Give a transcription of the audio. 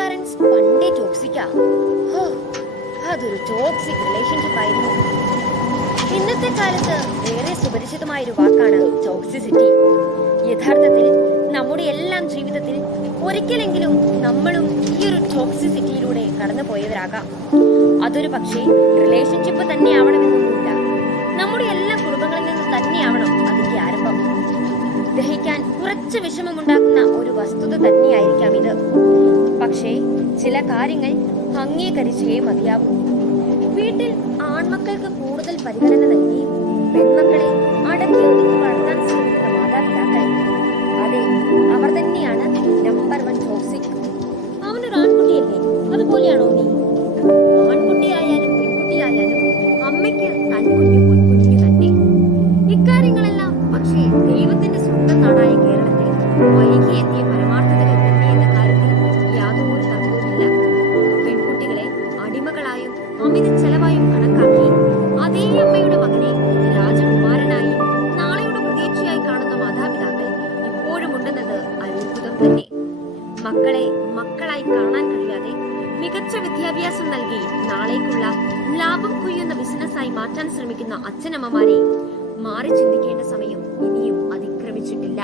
Parents പണ്ടേ ടോക്സിക്കാ. അതൊരു toxic relationship ആയിരുന്നു. ഇന്നത്തെ കാലത്ത് ഏറെ സുപരിചിതമായൊരു വാക്കാണ് ടോക്സിസിറ്റി. യഥാർത്ഥത്തിൽ നമ്മുടെ എല്ലാം ജീവിതത്തിൽ ഒരിക്കലെങ്കിലും നമ്മളും ഈ ഒരു ടോക്സിസിറ്റിയിലൂടെ കടന്നു പോയവരാകാം. അതൊരു പക്ഷേ റിലേഷൻഷിപ്പ് തന്നെ ആവണമെന്നൊന്നുമില്ല. നമ്മുടെ എല്ലാ കുടുംബങ്ങളിൽ നിന്ന് തന്നെയാവണം അതിന്റെ ആരംഭം. ദഹിക്കാൻ കുറച്ച് വിഷമമുണ്ടാക്കുന്ന ഒരു വസ്തുത തന്നെയായിരിക്കാം ഇത്. പക്ഷേ ചില കാര്യങ്ങൾ അംഗീകരിച്ചേ മതിയാവൂ. വീട്ടിൽ ആൺമക്കൾക്ക് കൂടുതൽ പരിഗണന നൽകി പെൺമക്കളെ അടക്കി ഒതുക്കി വളർത്താൻ ശ്രമിക്കുന്ന മാതാപിതാക്കൾ, അതെ, അവർ തന്നെയാണ് നമ്പർ 1 ടോക്സിക്. അവനൊരു ആൺകുട്ടിയല്ലേ, അതുപോലെയാണോ നീ? ആൺകുട്ടിയായാലും പെൺകുട്ടിയായാലും അമ്മയ്ക്ക് തൻകുഞ്ഞ് പൊൻകുഞ്ഞ് തന്നെ. ഇക്കാര്യങ്ങളെല്ലാം പക്ഷേ ദൈവത്തിന്റെ സ്വന്തം നാടായ കേരളത്തിൽ വൈകിയെത്തിയ പരമാർത്ഥതകൾ തന്നെ എന്ന കാര്യത്തിൽ യാതൊരു തർക്കവുമില്ല. പെൺകുട്ടികളെ അടിമകളായും അമിത ചെലവായും കണക്കാക്കി അതേ അമ്മയുടെ മകനെ രാജകുമാരനായി നാളെയുടെ പ്രതീക്ഷയായി കാണുന്ന മാതാപിതാക്കൾ ഇപ്പോഴും ഉണ്ടെന്നത് അത്ഭുതം തന്നെ. മക്കളെ മക്കളായി കാണാൻ കഴിയാതെ മികച്ച വിദ്യാഭ്യാസം നൽകി നാളേക്കുള്ള ലാഭം കൊയ്യുന്ന ബിസിനസ്സായി മാറ്റാൻ ശ്രമിക്കുന്ന അച്ഛനമ്മമാരെ മാറി ചിന്തിക്കേണ്ട സമയം ഇനിയും അതിക്രമിച്ചിട്ടില്ല.